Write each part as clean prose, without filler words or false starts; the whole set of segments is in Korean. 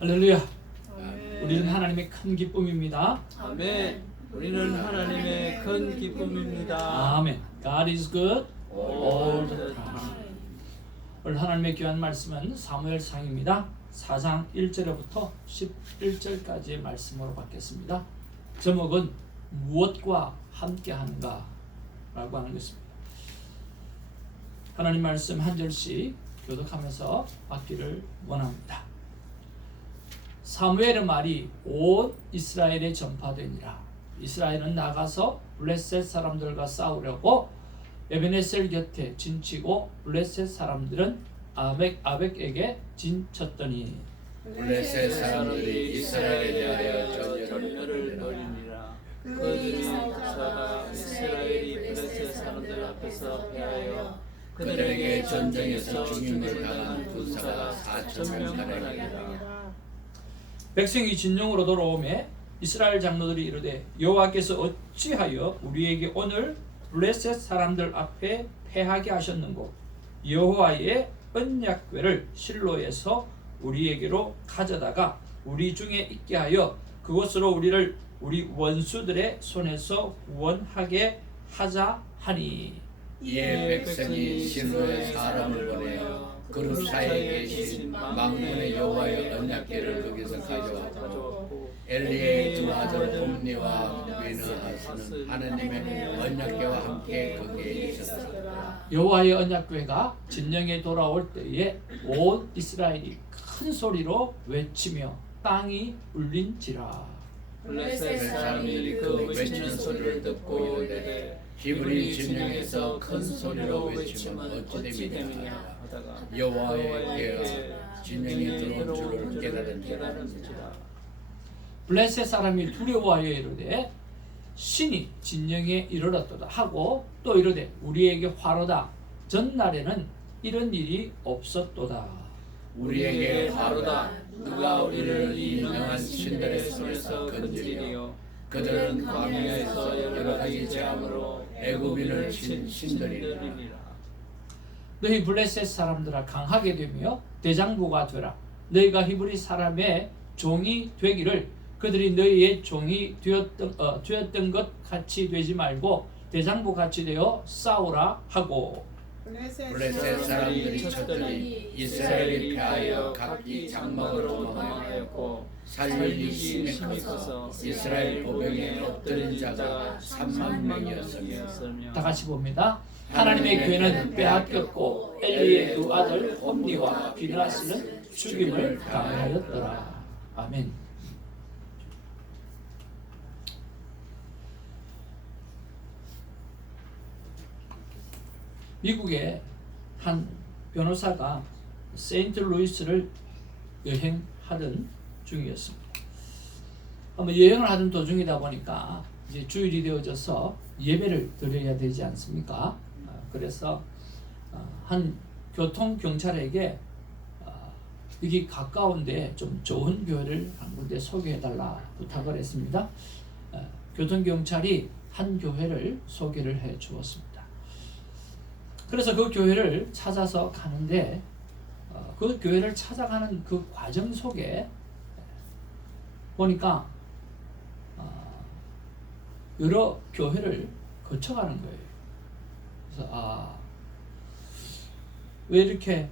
할렐루야. 아멘. 우리는 하나님의 큰 기쁨입니다. 아멘. 우리는 하나님의 큰 기쁨입니다. 아멘. God is good all the time. 오늘 하나님의 귀한 말씀은 사무엘상입니다. 4장 1절부터 11절까지의 말씀으로 받겠습니다. 제목은 무엇과 함께하는가 라고 하는 것입니다. 하나님 말씀 한 절씩 교독하면서 받기를 원합니다. 사무엘의 말이 온 이스라엘에 전파되니라. 이스라엘은 나가서 블레셋 사람들과 싸우려고 에베네셀 곁에 진치고 블레셋 사람들은 아벡에게 진쳤더니 블레셋 사람들이 이스라엘에 대하여 전열을 벌이니라. 그들이 사가 이스라엘이 블레셋 사람들 앞에서 패하여 그들에게 전쟁에서 죽임을 당한 군사가 4,000명가량이라. 백성이 진영으로 돌아오매 이스라엘 장로들이 이르되 여호와께서 어찌하여 우리에게 오늘 블레셋 사람들 앞에 패하게 하셨는고 여호와의 언약궤를 실로에서 우리에게로 가져다가 우리 중에 있게 하여 그것으로 우리를 우리 원수들의 손에서 구원하게 하자 하니. 이에 백성이 실로에 사람을 보내어 그룹 사이에 계신 망군의 여호와의 언약궤를 거기서 가져왔고 엘리의 두 아들 홈니와 비느하스는 하나님의 언약궤와 함께 거기에 있었다. 여호와의 언약궤가 진영에 돌아올 때에 온 이스라엘이 큰 소리로 외치며 땅이 울린지라. 블레셋 사람들이 그 외치는 소리를 듣고 이르되 히브리 진영에서 큰 소리로 외치면 어찌 됨이냐 하다가 여호와의 진영에 들어온 줄을 깨달은지라. 블레셋 사람이 두려워하여 이르되 신이 진영에 이르렀도다 하고 또 이르되 우리에게 화로다. 전날에는 이런 일이 없었도다. 우리에게 화로다. 누가 우리를 이 유명한 신들의 손에서 건지리요. 그들은 광야에서 여러 가지 재앙으로 애굽인을 친 신들이니라. 너희 블레셋 사람들아 강하게 되며 대장부가 되라. 너희가 히브리 사람의 종이 되기를 그들이 너희의 종이 되었던 것 같이 되지 말고 대장부 같이 되어 싸우라 하고. 블레셋 사람들이 쳤더니 이스라엘이 패하여 각기 장막으로 도망하였고 살림이 심히 커서 이스라엘 보병에 엎드린 자가 30,000명이었으며. 다 같이 봅니다. 하나님의 교회는 빼앗겼고 엘리의 두 아들 홈니와 비느하스는 죽임을 당하였더라. 아멘. 미국의 한 변호사가 세인트루이스를 여행하던 중이었습니다. 여행을 하던 도중이다 보니까 이제 주일이 되어져서 예배를 드려야 되지 않습니까? 그래서 한 교통 경찰에게 여기 가까운데 좀 좋은 교회를 한 군데 소개해달라 부탁을 했습니다. 교통 경찰이 한 교회를 소개를 해 주었습니다. 그래서 그 교회를 찾아서 가는데 그 교회를 찾아가는 그 과정 속에 보니까 여러 교회를 거쳐가는 거예요. 그래서 왜 이렇게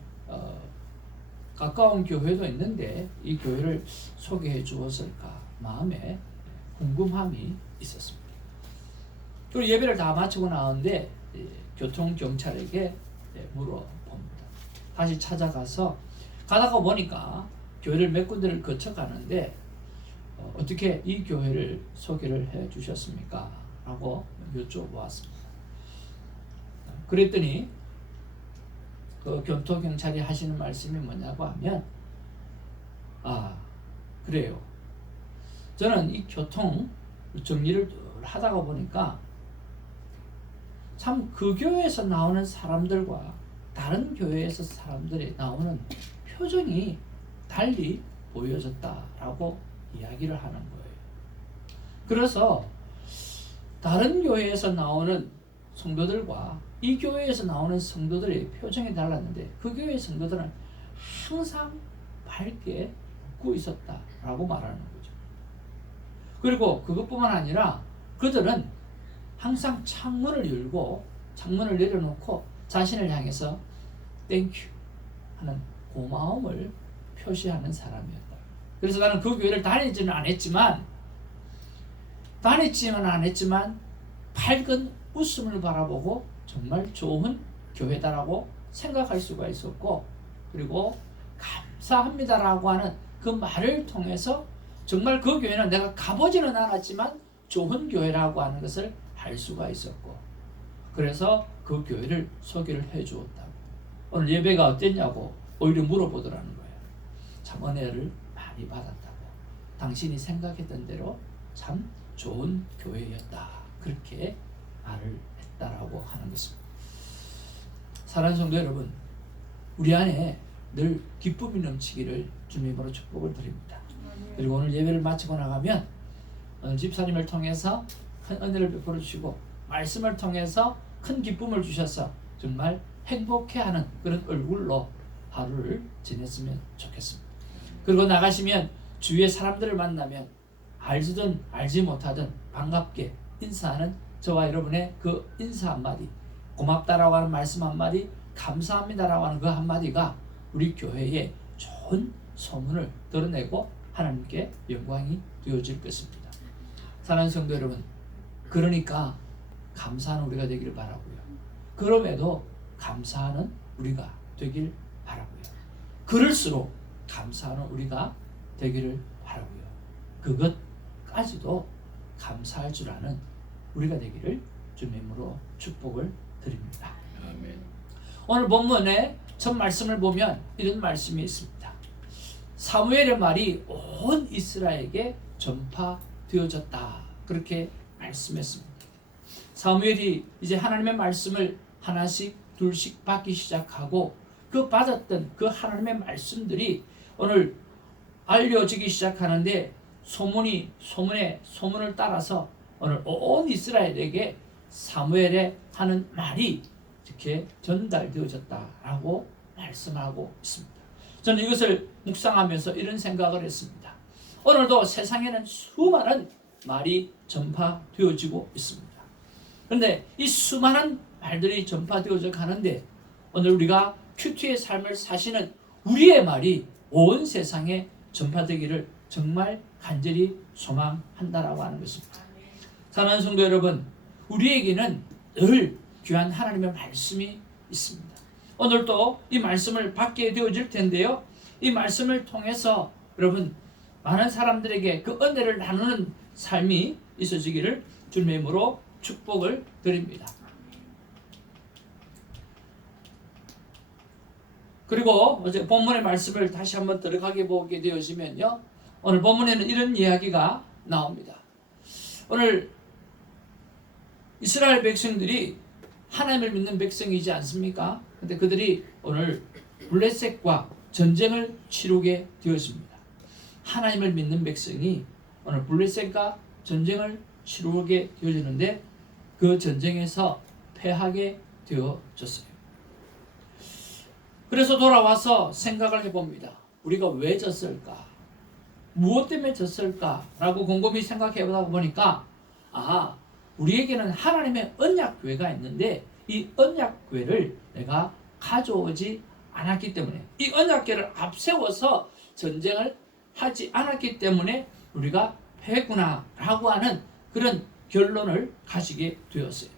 가까운 교회도 있는데 이 교회를 소개해 주었을까 마음에 궁금함이 있었습니다. 그리고 예배를 다 마치고 나왔는데 교통경찰에게 물어봅니다. 다시 찾아가서 가다가 보니까 교회를 몇 군데를 거쳐가는데 어떻게 이 교회를 소개를 해 주셨습니까? 라고 여쭤보았습니다. 그랬더니 그 교통경찰이 하시는 말씀이 뭐냐고 하면 그래요. 저는 이 교통 정리를 하다가 보니까 참 그 교회에서 나오는 사람들과 다른 교회에서 사람들이 나오는 표정이 달리 보여졌다라고 이야기를 하는 거예요. 그래서 다른 교회에서 나오는 성도들과 이 교회에서 나오는 성도들의 표정이 달랐는데 그 교회의 성도들은 항상 밝게 듣고 있었다라고 말하는 거죠. 그리고 그것뿐만 아니라 그들은 항상 창문을 열고 창문을 내려놓고 자신을 향해서 땡큐 하는 고마움을 표시하는 사람이었다. 그래서 나는 그 교회를 다니지는 않았지만 밝은 웃음을 바라보고 정말 좋은 교회다라고 생각할 수가 있었고, 그리고 감사합니다라고 하는 그 말을 통해서 정말 그 교회는 내가 가보지는 않았지만 좋은 교회라고 하는 것을 알 수가 있었고, 그래서 그 교회를 소개를 해주었다고. 오늘 예배가 어땠냐고 오히려 물어보더라는 거예요. 참 은혜를 많이 받았다고. 당신이 생각했던 대로 참 좋은 교회였다. 그렇게 말을 했다라고 하는 것입니다. 사랑하는 성도 여러분, 우리 안에 늘 기쁨이 넘치기를 주님으로 축복을 드립니다. 그리고 오늘 예배를 마치고 나가면 오늘 집사님을 통해서 큰 은혜를 베풀어 주시고 말씀을 통해서 큰 기쁨을 주셔서 정말 행복해하는 그런 얼굴로 하루를 지냈으면 좋겠습니다. 그리고 나가시면 주위의 사람들을 만나면 알든 알지 못하든 반갑게 인사하는 저와 여러분의 그 인사 한마디, 고맙다라고 하는 말씀 한마디, 감사합니다라고 하는 그 한마디가 우리 교회에 좋은 소문을 드러내고 하나님께 영광이 되어질 것입니다. 사랑하는 성도 여러분, 그러니까 감사하는 우리가 되기를 바라고요. 그럼에도 감사하는 우리가 되길 바라고요. 그럴수록 감사하는 우리가 되기를 바라고요. 그것까지도 감사할 줄 아는 우리가 되기를 주님으로 축복을 드립니다. 아멘. 오늘 본문의 첫 말씀을 보면 이런 말씀이 있습니다. 사무엘의 말이 온 이스라엘에게 전파되어졌다. 그렇게 말씀했습니다. 사무엘이 이제 하나님의 말씀을 하나씩 둘씩 받기 시작하고 그 받았던 그 하나님의 말씀들이 오늘 알려지기 시작하는데 소문을 따라서 오늘 온 이스라엘에게 사무엘의 하는 말이 이렇게 전달되어졌다라고 말씀하고 있습니다. 저는 이것을 묵상하면서 이런 생각을 했습니다. 오늘도 세상에는 수많은 말이 전파되어지고 있습니다. 그런데 이 수많은 말들이 전파되어져 가는데 오늘 우리가 큐티의 삶을 사시는 우리의 말이 온 세상에 전파되기를 정말 간절히 소망한다라고 하는 것입니다. 사랑하는 성도 여러분, 우리에게는 늘 귀한 하나님의 말씀이 있습니다. 오늘도 이 말씀을 받게 되어질 텐데요. 이 말씀을 통해서 여러분 많은 사람들에게 그 은혜를 나누는 삶이 있어지기를 주님의 이름으로 축복을 드립니다. 그리고 어제 본문의 말씀을 다시 한번 들어가게 보게 되어지면요. 오늘 본문에는 이런 이야기가 나옵니다. 오늘 이스라엘 백성들이 하나님을 믿는 백성이지 않습니까? 근데 그들이 오늘 블레셋과 전쟁을 치르게 되었습니다. 하나님을 믿는 백성이 오늘 블레셋과 전쟁을 치르게 되어지는데 그 전쟁에서 패하게 되어졌어요. 그래서 돌아와서 생각을 해봅니다. 우리가 왜 졌을까? 무엇 때문에 졌을까? 라고 곰곰이 생각해 보다 보니까 우리에게는 하나님의 언약궤가 있는데 이 언약궤를 내가 가져오지 않았기 때문에, 이 언약궤를 앞세워서 전쟁을 하지 않았기 때문에 우리가 패했구나 라고 하는 그런 결론을 가지게 되었어요.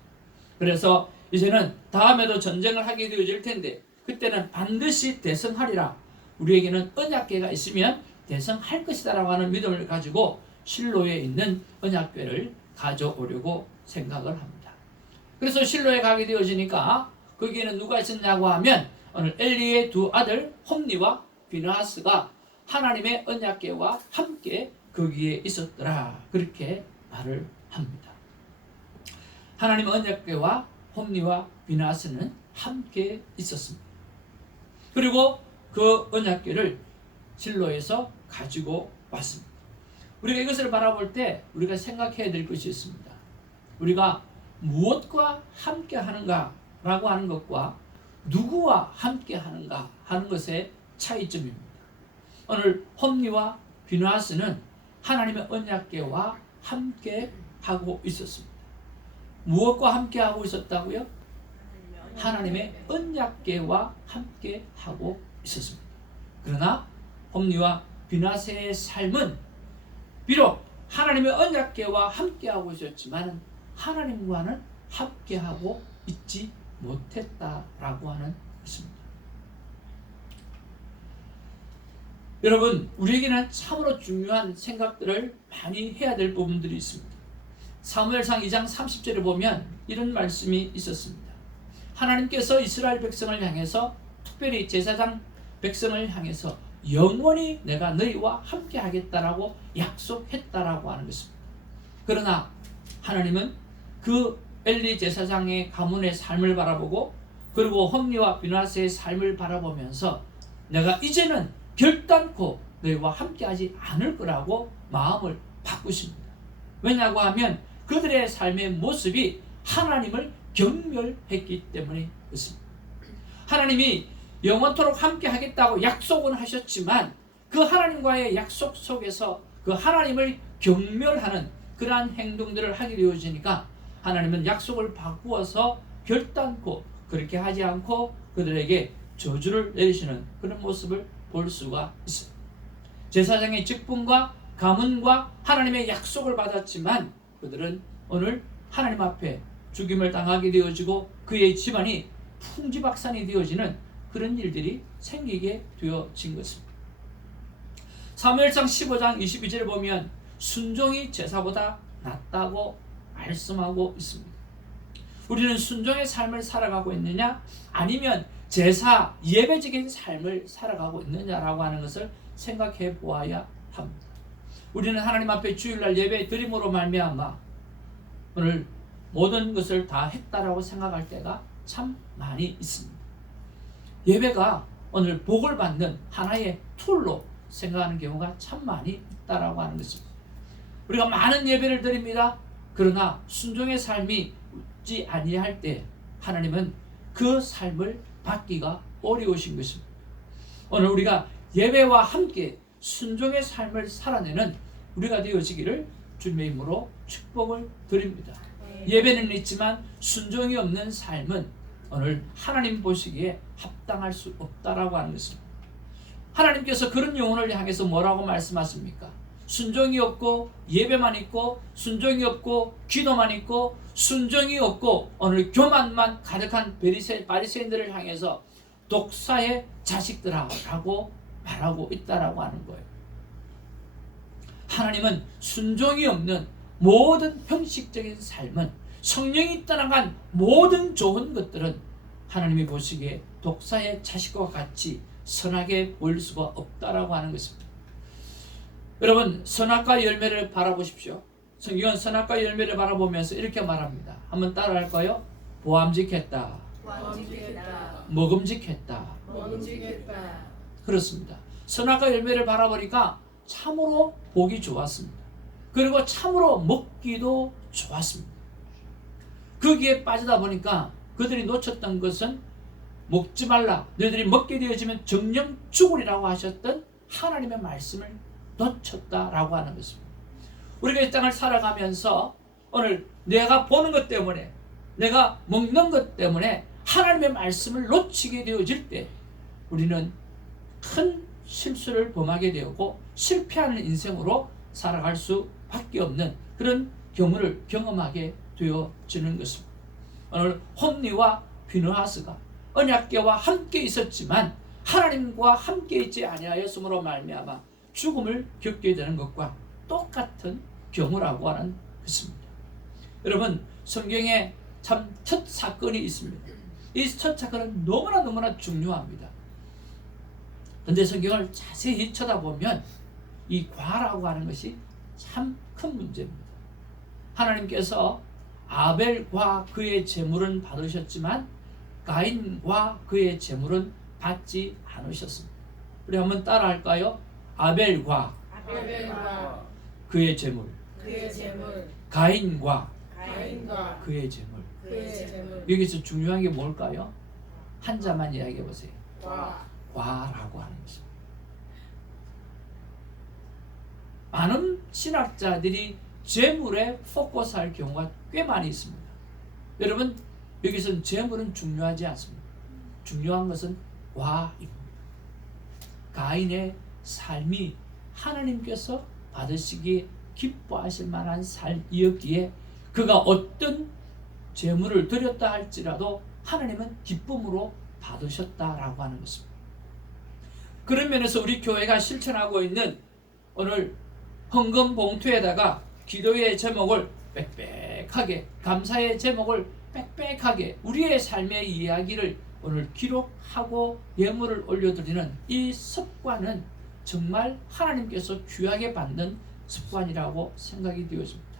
그래서 이제는 다음에도 전쟁을 하게 되어질 텐데 그때는 반드시 대성하리라. 우리에게는 언약궤가 있으면 대성할 것이다 라고 하는 믿음을 가지고 실로에 있는 언약궤를 가져오려고 생각을 합니다. 그래서 실로에 가게 되어지니까 거기에는 누가 있었냐고 하면 오늘 엘리의 두 아들 홈니와 비느하스가 하나님의 언약궤와 함께 거기에 있었더라. 그렇게 말을 합니다. 하나님의 언약궤와 홈니와 비느하스는 함께 있었습니다. 그리고 그 언약궤를 실로에서 가지고 왔습니다. 우리가 이것을 바라볼 때 우리가 생각해야 될 것이 있습니다. 우리가 무엇과 함께 하는가 라고 하는 것과 누구와 함께 하는가 하는 것의 차이점입니다. 오늘 홈리와 비누아스는 하나님의 언약궤와 함께 하고 있었습니다. 무엇과 함께 하고 있었다고요? 하나님의 언약궤와 함께 하고 있었습니다. 그러나 홈리와 비누아스의 삶은 비록 하나님의 언약궤와 함께 하고 있었지만 하나님과는 함께 하고 있지 못했다라고 하는 것입니다. 여러분, 우리에게는 참으로 중요한 생각들을 많이 해야 될 부분들이 있습니다. 사무엘상 2장 30절에 보면 이런 말씀이 있었습니다. 하나님께서 이스라엘 백성을 향해서, 특별히 제사장 백성을 향해서 영원히 내가 너희와 함께 하겠다라고 약속했다라고 하는 것입니다. 그러나 하나님은 그 엘리 제사장의 가문의 삶을 바라보고, 그리고 홈리와 비누아스의 삶을 바라보면서 내가 이제는 결단코 너희와 함께하지 않을 거라고 마음을 바꾸십니다. 왜냐고 하면 그들의 삶의 모습이 하나님을 경멸했기 때문에 그렇습니다. 하나님이 영원토록 함께 하겠다고 약속은 하셨지만 그 하나님과의 약속 속에서 그 하나님을 경멸하는 그러한 행동들을 하게 되어지니까 하나님은 약속을 바꾸어서 결단코 그렇게 하지 않고 그들에게 저주를 내리시는 그런 모습을 볼 수가 있습니다. 제사장의 직분과 가문과 하나님의 약속을 받았지만 그들은 오늘 하나님 앞에 죽임을 당하게 되어지고 그의 집안이 풍지박산이 되어지는 그런 일들이 생기게 되어진 것입니다. 사무엘상 15장 22절에 보면 순종이 제사보다 낫다고 말씀하고 있습니다. 우리는 순종의 삶을 살아가고 있느냐 아니면 제사 예배적인 삶을 살아가고 있느냐라고 하는 것을 생각해 보아야 합니다. 우리는 하나님 앞에 주일날 예배 드림으로 말미암아 오늘 모든 것을 다 했다라고 생각할 때가 참 많이 있습니다. 예배가 오늘 복을 받는 하나의 툴로 생각하는 경우가 참 많이 있다라고 하는 것입니다. 우리가 많은 예배를 드립니다. 그러나 순종의 삶이 있지 아니할 때 하나님은 그 삶을 받기가 어려우신 것입니다. 오늘 우리가 예배와 함께 순종의 삶을 살아내는 우리가 되어지기를 주님의 이름으로 축복을 드립니다. 예배는 있지만 순종이 없는 삶은 오늘 하나님 보시기에 합당할 수 없다라고 하는 것입니다. 하나님께서 그런 영혼을 향해서 뭐라고 말씀하십니까? 순종이 없고 예배만 있고 순종이 없고 기도만 있고 순종이 없고 오늘 교만만 가득한 바리새인들을 향해서 독사의 자식들아 라고 말하고 있다라고 하는 거예요. 하나님은 순종이 없는 모든 형식적인 삶은, 성령이 떠나간 모든 좋은 것들은 하나님이 보시기에 독사의 자식과 같이 선하게 보일 수가 없다라고 하는 것입니다. 여러분, 선악과 열매를 바라보십시오. 성경은 선악과 열매를 바라보면서 이렇게 말합니다. 한번 따라할까요? 보암직했다, 먹음직했다. 그렇습니다. 선악과 열매를 바라보니까 참으로 보기 좋았습니다. 그리고 참으로 먹기도 좋았습니다. 거기에 빠지다 보니까 그들이 놓쳤던 것은 먹지 말라, 너희들이 먹게 되어지면 정령 죽으리라고 하셨던 하나님의 말씀을 놓쳤다라고 하는 것입니다. 우리가 이 땅을 살아가면서 오늘 내가 보는 것 때문에, 내가 먹는 것 때문에 하나님의 말씀을 놓치게 되어질 때 우리는 큰 실수를 범하게 되었고 실패하는 인생으로 살아갈 수밖에 없는 그런 경우를 경험하게 되어지는 것입니다. 오늘 홈리와 비느하스가 언약궤와 함께 있었지만 하나님과 함께 있지 아니하였으므로 말미암아 죽음을 겪게 되는 것과 똑같은 경우라고 하는 것입니다. 여러분, 성경에 참 첫 사건이 있습니다. 이 첫 사건은 너무나 중요합니다. 그런데 성경을 자세히 쳐다보면 이 과라고 하는 것이 참 큰 문제입니다. 하나님께서 아벨과 그의 제물은 받으셨지만 가인과 그의 제물은 받지 않으셨습니다. 우리 한번 따라할까요? 아벨과 그의 제물, 가인과 그의 제물. 여기서 중요한 게 뭘까요? 한 자만 이야기해 보세요. 과라고 하는 것입니다. 많은 신학자들이 재물에 포커스할 경우가 꽤 많이 있습니다. 여러분, 여기서는 재물은 중요하지 않습니다. 중요한 것은 과입니다. 가인의 삶이 하나님께서 받으시기에 기뻐하실 만한 삶이었기에 그가 어떤 재물을 드렸다 할지라도 하나님은 기쁨으로 받으셨다라고 하는 것입니다. 그런 면에서 우리 교회가 실천하고 있는 오늘 헌금 봉투에다가 기도의 제목을 빽빽하게, 감사의 제목을 빽빽하게 우리의 삶의 이야기를 오늘 기록하고 예물을 올려드리는 이 습관은 정말 하나님께서 귀하게 받는 습관이라고 생각이 되어집니다.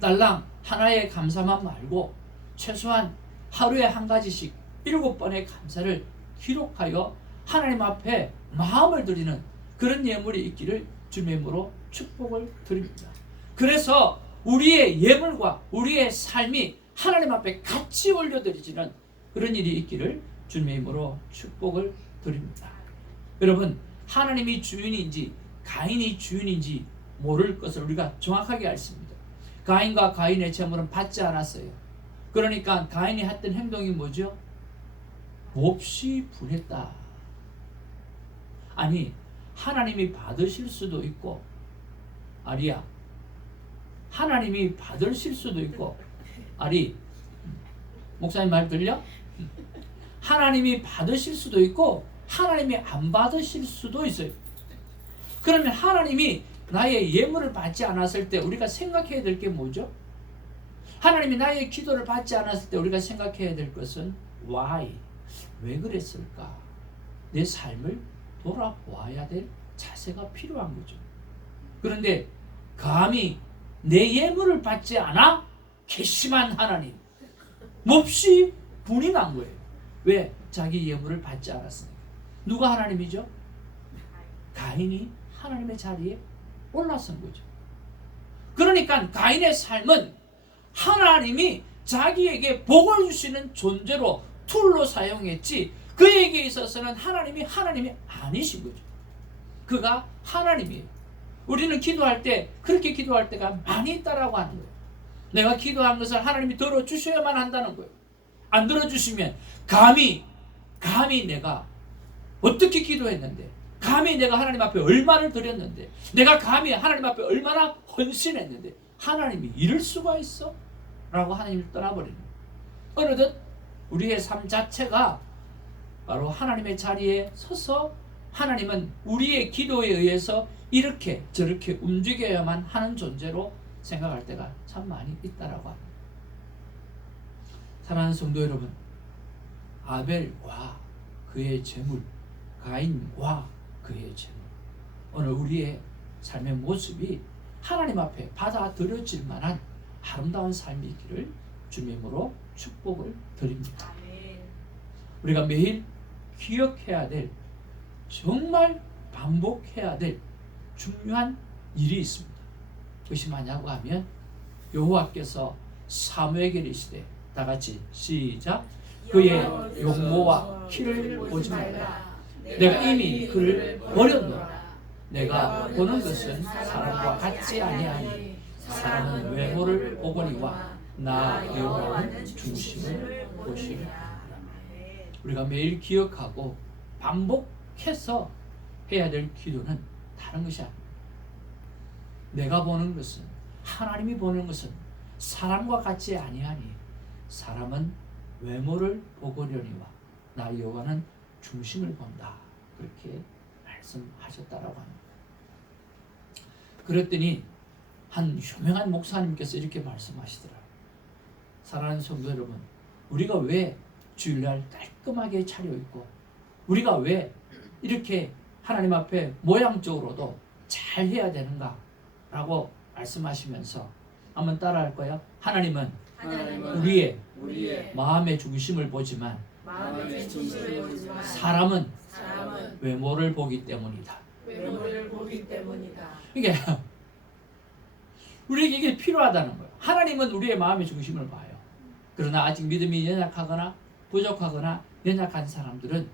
달랑 하나의 감사만 말고 최소한 하루에 한 가지씩 7번의 감사를 기록하여 하나님 앞에 마음을 드리는 그런 예물이 있기를 주님으로 축복을 드립니다. 그래서 우리의 예물과 우리의 삶이 하나님 앞에 같이 올려드리지는 그런 일이 있기를 주님의 이름으로 축복을 드립니다. 여러분, 하나님이 주인인지 가인이 주인인지 모를 것을 우리가 정확하게 알습니다. 가인과 가인의 재물은 받지 않았어요. 그러니까 가인이 했던 행동이 뭐죠? 몹시 분했다. 아니, 하나님이 받으실 수도 있고, 아리야, 하나님이 받으실 수도 있고, 아리, 목사님 말 들려? 하나님이 받으실 수도 있고 하나님이 안 받으실 수도 있어요. 그러면 하나님이 나의 예물을 받지 않았을 때 우리가 생각해야 될 게 뭐죠? 하나님이 나의 기도를 받지 않았을 때 우리가 생각해야 될 것은 why? 왜 그랬을까? 내 삶을 돌아보아야 될 자세가 필요한 거죠. 그런데 감히 내 예물을 받지 않아? 괘씸한 하나님, 몹시 분이 난 거예요. 왜? 자기 예물을 받지 않았으니까. 누가 하나님이죠? 가인이 하나님의 자리에 올라선 거죠. 그러니까 가인의 삶은 하나님이 자기에게 복을 주시는 존재로 툴로 사용했지, 그에게 있어서는 하나님이 아니신 거죠. 그가 하나님이에요. 우리는 기도할 때 그렇게 기도할 때가 많이 있다라고 하는 거예요. 내가 기도한 것을 하나님이 들어주셔야만 한다는 거예요. 안 들어주시면 감히 내가 어떻게 기도했는데, 감히 내가 하나님 앞에 얼마를 드렸는데, 내가 감히 하나님 앞에 얼마나 헌신했는데 하나님이 이럴 수가 있어? 라고 하나님을 떠나버리는 거예요. 어느덧 우리의 삶 자체가 바로 하나님의 자리에 서서 하나님은 우리의 기도에 의해서 이렇게 저렇게 움직여야만 하는 존재로 생각할 때가 참 많이 있다라고 합니다. 사랑하는 성도 여러분, 아벨과 그의 재물, 가인과 그의 재물, 오늘 우리의 삶의 모습이 하나님 앞에 받아들여질 만한 아름다운 삶이 있기를 주님으로 축복을 드립니다. 우리가 매일 기억해야 될, 정말 반복해야 될 중요한 일이 있습니다. 그것이 뭐냐고 하면 여호와께서 사무엘에게 이르시되, 다 같이 시작, 그의 용모와 키를 보지 말라. 내가 이미 그를 버렸노라. 내가 보는 것은 사람과 같지 아니하니 사람은 외모를 보거니와 나 여호와는 중심을 보시리라. 우리가 매일 기억하고 반복해서 해야 될 기도는 다른 것이 아닙니다. 내가 보는 것은, 하나님이 보는 것은 사람과 같지 아니하니 사람은 외모를 보거려니와 나 여호와는 중심을 본다. 그렇게 말씀하셨다라고 합니다. 그랬더니 한 유명한 목사님께서 이렇게 말씀하시더라고요. 사랑하는 성도 여러분, 우리가 왜 주일날 깔끔하게 차려입고, 우리가 왜 이렇게 하나님 앞에 모양적으로도 잘 해야 되는가? 라고 말씀하시면서 한번 따라할 거예요. 하나님은 우리의 마음의 중심을 보지만 사람은 외모를 보기 때문이다. 이게 우리에게 이게 필요하다는 거예요. 하나님은 우리의 마음의 중심을 봐요. 그러나 아직 믿음이 연약하거나 부족하거나 연약한 사람들은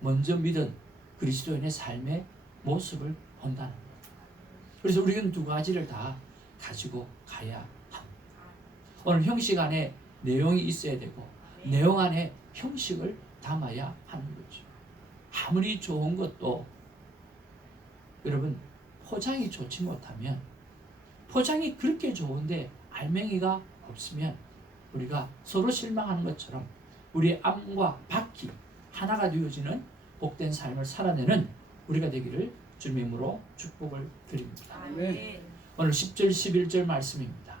먼저 믿은 그리스도인의 삶의 모습을 본다는 거예요. 그래서 우리는 두 가지를 다 가지고 가야 합니다. 오늘 형식 안에 내용이 있어야 되고 내용 안에 형식을 담아야 하는 거죠. 아무리 좋은 것도 여러분 포장이 좋지 못하면, 포장이 그렇게 좋은데 알맹이가 없으면 우리가 서로 실망하는 것처럼 우리의 안과 밖이 하나가 되어지는 복된 삶을 살아내는 우리가 되기를 주님의 이름으로 축복을 드립니다. 아멘. 오늘 10절 11절 말씀입니다.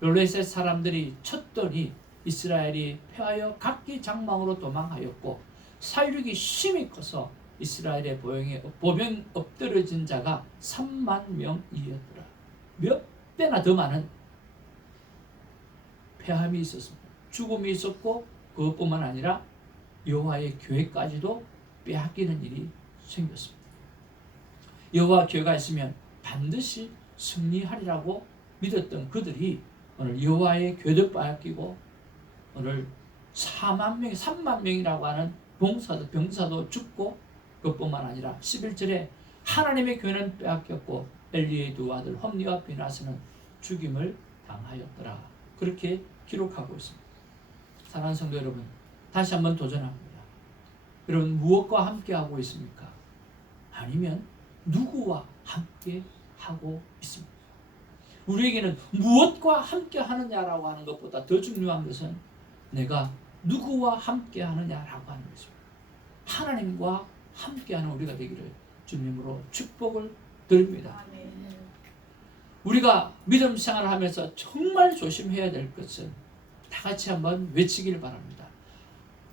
블레셋 사람들이 쳤더니 이스라엘이 패하여 각기 장막으로 도망하였고 살육이 심히 커서 이스라엘의 보병 엎드러진 자가 3만 명이었더라. 몇 배나 더 많은 패함이 있었습니다. 죽음이 있었고 그것뿐만 아니라 여호와의 교회까지도 빼앗기는 일이 생겼습니다. 여호와 교회가 있으면 반드시 승리하리라고 믿었던 그들이 오늘 여호와의 교회도 빼앗기고 오늘 3만 명이라고 하는 병사도 죽고 그것뿐만 아니라 11절에 하나님의 교회는 빼앗겼고 엘리의 두 아들 홈리와 비나스는 죽임을 당하였더라. 그렇게 기록하고 있습니다. 사랑하는 성도 여러분, 다시 한번 도전합니다. 여러분 무엇과 함께 하고 있습니까? 아니면 누구와 함께 하고 있습니까? 우리에게는 무엇과 함께 하느냐라고 하는 것보다 더 중요한 것은 내가 누구와 함께 하느냐라고 하는 것입니다. 하나님과 함께하는 우리가 되기를 주님으로 축복을 드립니다. 우리가 믿음 생활을 하면서 정말 조심해야 될 것은 다 같이 한번 외치길 바랍니다.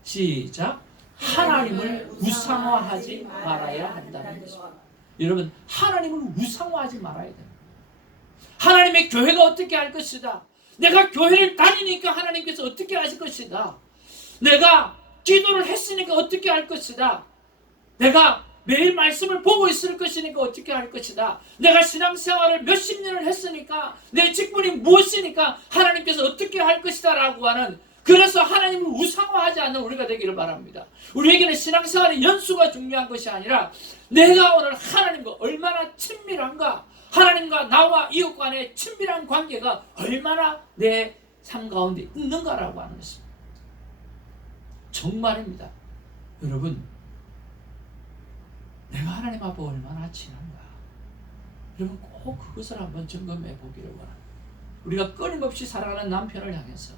시작. 하나님을 우상화하지 말아야 한다는 것입니다. 여러분, 하나님을 우상화하지 말아야 됩니다. 하나님의 교회가 어떻게 할 것이다. 내가 교회를 다니니까 하나님께서 어떻게 하실 것이다. 내가 기도를 했으니까 어떻게 할 것이다. 내가 매일 말씀을 보고 있을 것이니까 어떻게 할 것이다. 내가 신앙생활을 몇십 년을 했으니까 내 직분이 무엇이니까 하나님께서 어떻게 할 것이다 라고 하는, 그래서 하나님을 우상화하지 않는 우리가 되기를 바랍니다. 우리에게는 신앙생활의 연수가 중요한 것이 아니라 내가 오늘 하나님과 얼마나 친밀한가, 하나님과 나와 이웃 간의 친밀한 관계가 얼마나 내 삶 가운데 있는가라고 하는 것입니다. 정말입니다. 여러분, 내가 하나님 앞에 얼마나 친한가, 여러분 꼭 그것을 한번 점검해 보기를 원합니다. 우리가 끊임없이 사랑하는 남편을 향해서,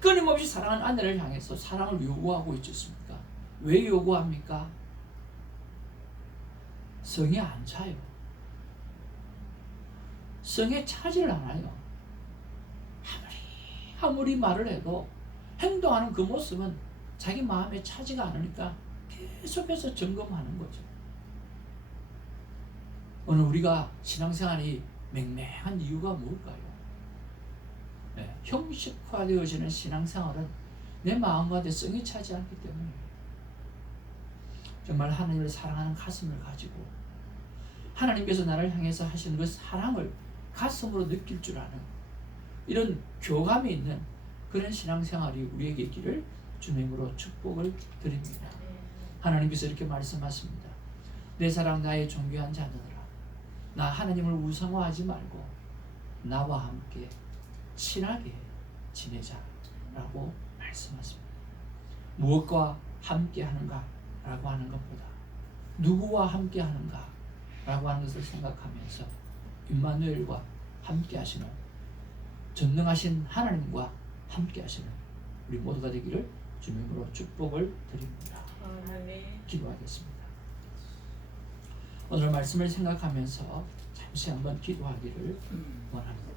끊임없이 사랑하는 아내를 향해서 사랑을 요구하고 있지 않습니까? 왜 요구합니까? 성에 안 차요. 성에 차지를 않아요. 아무리 말을 해도 행동하는 그 모습은 자기 마음에 차지가 않으니까 계속해서 점검하는 거죠. 오늘 우리가 신앙생활이 맹맹한 이유가 뭘까요? 네, 형식화되어지는 신앙생활은 내 마음과 내 성이 차지 않기 때문에 정말 하나님을 사랑하는 가슴을 가지고 하나님께서 나를 향해서 하시는 그 사랑을 가슴으로 느낄 줄 아는 이런 교감이 있는 그런 신앙생활이 우리에게 있기를 주님으로 축복을 드립니다. 하나님께서 이렇게 말씀하십니다. 내 사랑 나의 존귀한 자녀들아, 나 하나님을 우상화하지 말고 나와 함께 친하게 지내자라고 말씀하십니다. 무엇과 함께 하는가 라고 하는 것보다 누구와 함께 하는가 라고 하는 것을 생각하면서 임마누엘과 함께 하시는, 전능하신 하나님과 함께 하시는 우리 모두가 되기를 주님으로 축복을 드립니다. 기도하겠습니다. 오늘 말씀을 생각하면서 잠시 한번 기도하기를 원합니다.